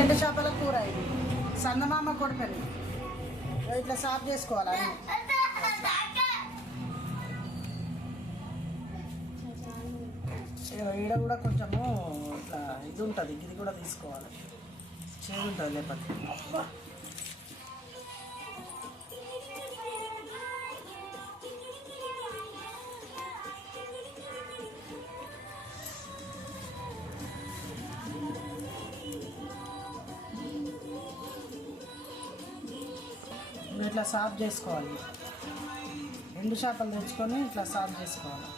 ఎండు చేపల కూర ఇది సన్నమామ కొడుకని ఇట్లా సాఫ్ చేసుకోవాలి. ఈడ కూడా కొంచెము ఇట్లా ఇది ఉంటుంది, ఇది కూడా తీసుకోవాలి, చేదు ఉంటుంది లేకపోతే. ఇట్లా సాఫ్ చేసుకోవాలి. ఎండు చేపలు తెచ్చుకొని ఇట్లా సాఫ్ చేసుకోవాలి.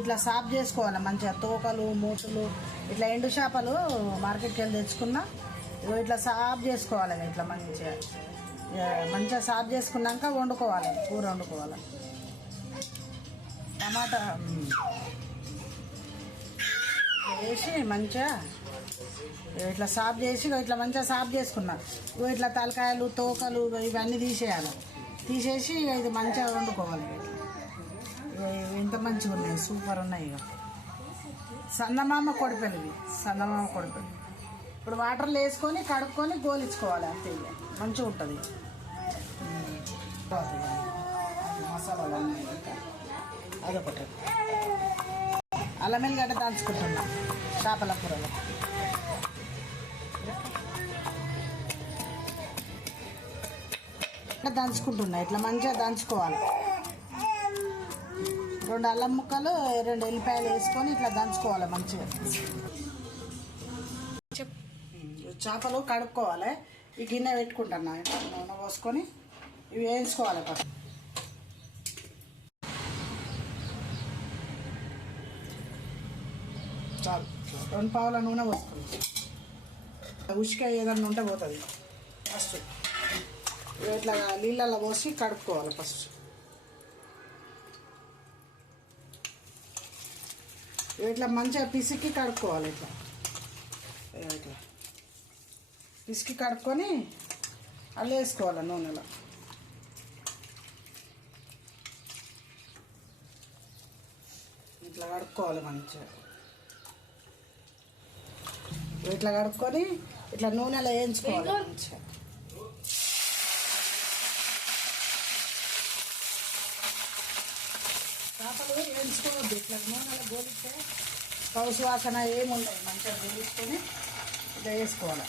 ఇట్లా సాఫ్ చేసుకోవాలి మంచిగా, తోకలు మూతులు. ఇట్లా ఎండు చేపలు మార్కెట్కి వెళ్ళి తెచ్చుకున్నా ఇట్లా సాఫ్ చేసుకోవాలి. ఇట్లా మంచిగా సాఫ్ చేసుకున్నాక వండుకోవాలి, కూర వండుకోవాలి. టమాటా వేసి మంచిగా ఇట్లా సాఫ్ చేసి ఇట్లా మంచిగా సాఫ్ చేసుకున్నా. ఇట్లా తలకాయలు తోకలు ఇవన్నీ తీసేయాలి. తీసేసి ఇది మంచిగా వండుకోవాలి. ఎంత మంచిగా ఉన్నాయి, సూపర్ ఉన్నాయి. ఇక సన్నమామ కొడిపెల్లి, సన్నమామ కొడిపెల్లి. ఇప్పుడు వాటర్లో వేసుకొని కడుక్కొని గోలించుకోవాలి, అంతే. ఇక మంచిగా ఉంటుంది. మసాలాలు అన్నీ అదొకటి. అల్లం వెల్లిగడ్డ దంచుకుంటున్నా చేపల కూరలో. ఇట్లా దంచుకుంటున్నా, ఇట్లా మంచిగా దంచుకోవాలి. 2 అల్లం ముక్కలు 2 ఎల్లిపాయలు వేసుకొని ఇట్లా దంచుకోవాలి మంచిగా. చేపలు కడుక్కోవాలి. ఈ గిన్నె పెట్టుకుంటున్నా, నూనె పోసుకొని ఇవి వేయించుకోవాలి. చాలు, 2 పావుల నూనె పోసుకుంది. ఉసికాయ ఏదన్నా ఉంటే పోతుంది. ఫస్ట్ ఇట్లా నీళ్ళల్లో పోసి కడుక్కోవాలి. ఫస్ట్ ఇట్లా మంచిగా పిసికి కడుక్కోవాలి. ఇట్లా పిసికి కడుక్కొని అల్లు వేసుకోవాలి నూనెలో. ఇట్లా కడుక్కోవాలి మంచిగా. ఇట్లా కడుక్కొని ఇట్లా నూనెలో వేయించుకోవాలి మంచిగా. చేపలు వేయించుకోవద్దు, ఇట్లా నూనెలో గోలిస్తే కౌసు వాసన ఏముండదు. మంచిగా గోలించుకొని ఇట్లా వేసుకోవాలి.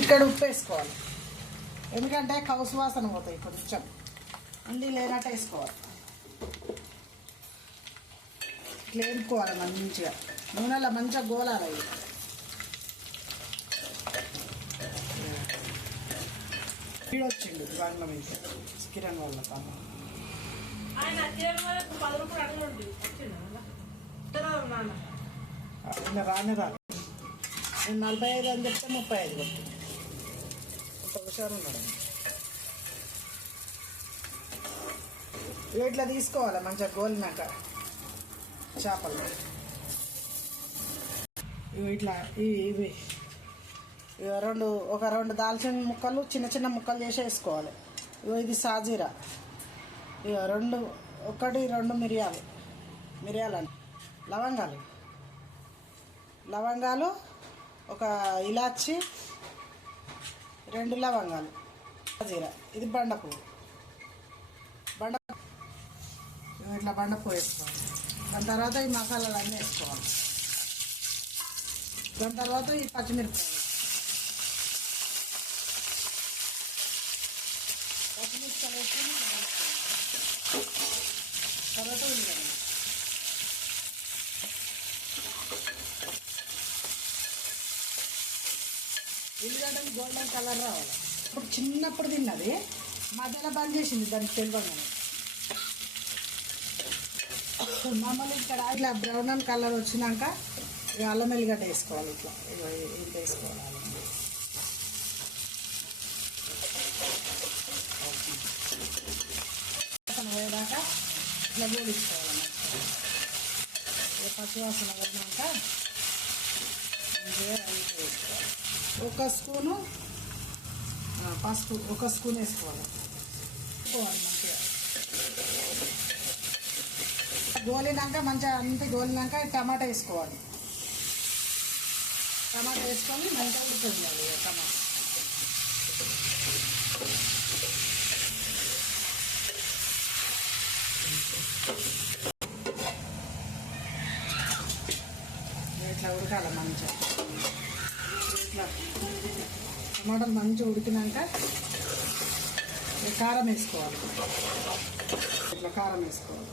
ఇక్కడ ఉప్పు వేసుకోవాలి, ఎందుకంటే కౌసు వాసన పోతాయి. కొంచెం అండి లేనట్టు వేసుకోవాలి. ఇట్లా వేపుకోవాలి మంచిగా, నూనెలో మంచిగా గోలాలి. వచ్చిండు బంగ్లా మీద కిరణ్ వాళ్ళ రానే రాను. నేను 45 అని చెప్తే 35 కొట్టి ఒక హుషారు ఉన్నాడు. ఇట్లా తీసుకోవాలి మంచిగా గోలినాక చేపలు. ఇట్లా ఇవి ఒక రెండు దాల్చిన ముక్కలు చిన్న చిన్న ముక్కలు చేసి వేసుకోవాలి. ఇది సాజీరా. 2 మిరియాలు అంటే లవంగాలు, ఒక ఇలాచి, 2 లవంగాలు, సాజీరా. ఇది బండపువ్వు. ఇట్లా బండపువ్వు వేసుకోవాలి. దాని తర్వాత ఈ మసాలాలు అన్నీ వేసుకోవాలి. దాని తర్వాత ఈ పచ్చిమిరపకాయలు వేసుకొని తర్వాత ఉల్లిగడ్డలు గోల్డెన్ కలర్ రావాలి. ఇప్పుడు చిన్నప్పుడు తిన్నది, మధ్యలో బంద్ చేసింది దానికి తెలియగానే. మామూలు ఇక్కడ ఇట్లా బ్రౌన్ కలర్ వచ్చినాక అల్లం వెల్లిగడ్డ వేసుకోవాలి. ఇట్లా ఇంత వేసుకోవాలి. పోయేదాకా ఇట్లా గోలించుకోవాలి. పచ్చివాసన వెళ్ళినాక ఒక స్పూను పసుపు, ఒక స్పూన్ వేసుకోవాలి. మంచిగా గోలినాక మంచిగా అంతా గోలినాక టమాటా వేసుకోవాలి. టమాటా వేసుకొని మంచిగా ఉడుతుంది. టమాటా ఇట్లా ఉడకాలి మంచిగా. ఇట్లా టమాటాలు మంచిగా ఉడికినాక కారం వేసుకోవాలి. ఇట్లా కారం వేసుకోవాలి.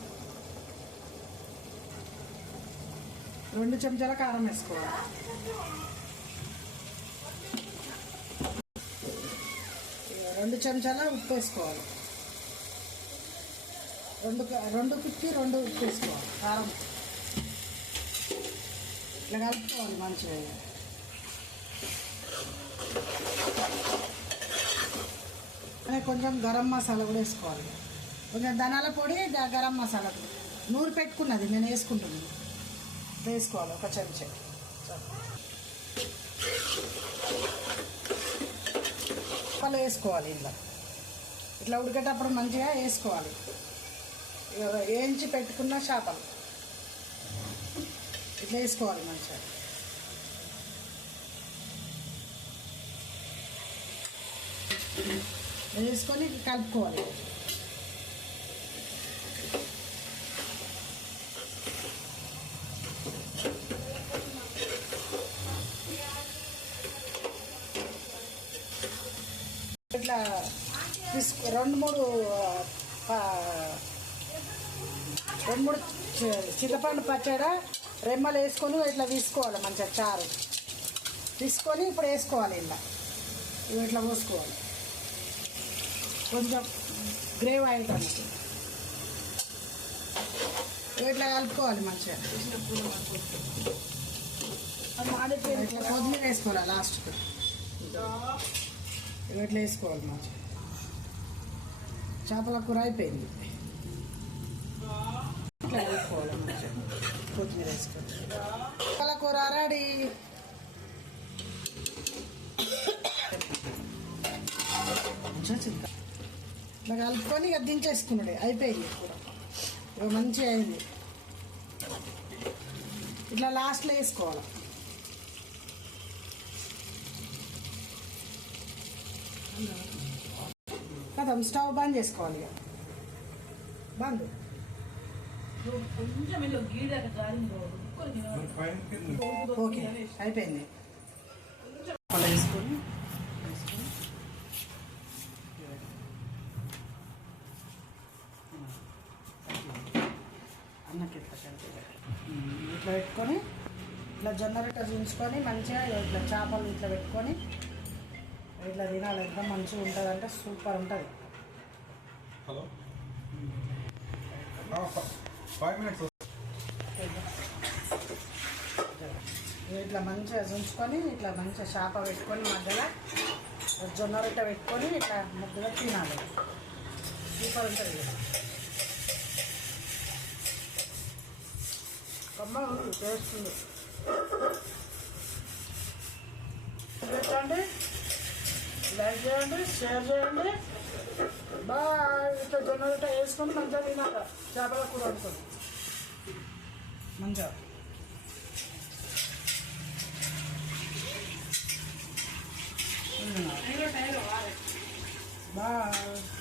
2 చెంచాల కారం వేసుకోవాలి. రెండు చెంచాల ఉప్పు వేసుకోవాలి. 2 ఉప్పు వేసుకోవాలి. కారం ఇట్లా కలుపుకోవాలి మంచిగా. కొంచెం గరం మసాలా కూడా వేసుకోవాలి. కొంచెం ధనాల పొడి, గరం మసాలా నూరు పెట్టుకున్నది నేను వేసుకుంటున్నాను. వేసుకోవాలి 1 చెంచా. చేపలు వేసుకోవాలి. ఇట్లా ఉడికేటప్పుడు మంచిగా వేసుకోవాలి. వేయించి పెట్టుకున్న చేపలు ఇట్లా వేసుకోవాలి మంచిగా. వేసుకొని కలుపుకోవాలి. ఇట్లా 2-3 చింతపండు పచ్చడి రెమ్మలు వేసుకొని ఇట్లా తీసుకోవాలి. మంచిగా చారు తీసుకొని ఇప్పుడు వేసుకోవాలి. ఇట్లా పోసుకోవాలి. కొంచెం గ్రేవ్ అవుతుంది. ఇట్లా కలుపుకోవాలి మంచిగా. ఇట్లా కొత్తిమీర వేసుకోవాలి లాస్ట్కి. ఇట్లా వేసుకోవాలి మంచిగా. చేపల కూర అయిపోయింది. ఇట్లా వేసుకోవాలి మంచిగా. కొత్తిమీర వేసుకోవాలి. చేపల కూర రెడీ. ఇట్లా కలుపుకొని ఇక దించేసుకున్నాడు. అయిపోయింది కూర. ఇక మంచిగా అయింది. ఇట్లా లాస్ట్లో వేసుకోవాలి. కదా స్టవ్ బంద్ చేసుకోవాలి. ఇక బంద్. ఓకే అయిపోయింది. వేసుకొని అన్నకి ఇట్లా పెట్టుకొని ఇట్లా జొన్న రొట్టె చూసుకొని మంచిగా ఇట్లా చేపలు ఇట్లా పెట్టుకొని ఇట్లా తినాలి. ఎంత మంచిగా ఉంటుంది అంటే సూపర్ ఉంటుంది. Hello 5 minutes. ఇట్లా మంచిగా ఉంచుకొని ఇట్లా మంచిగా చేప పెట్టుకొని మధ్యలో జొన్న రొట్టె పెట్టుకొని ఇట్లా ముద్దగా తినాలి. సూపర్ ఉంటుంది. కమ్మ టేస్ట్ ఉంది. పెట్టండి, లైక్ చేయండి, షేర్ చేయండి. బాయ్. ఇట్లా జొన్న రొట్టె వేసుకొని మంచిగా తినాలి. చేపల కూర వండుకొని మంచిగా. బాయ్.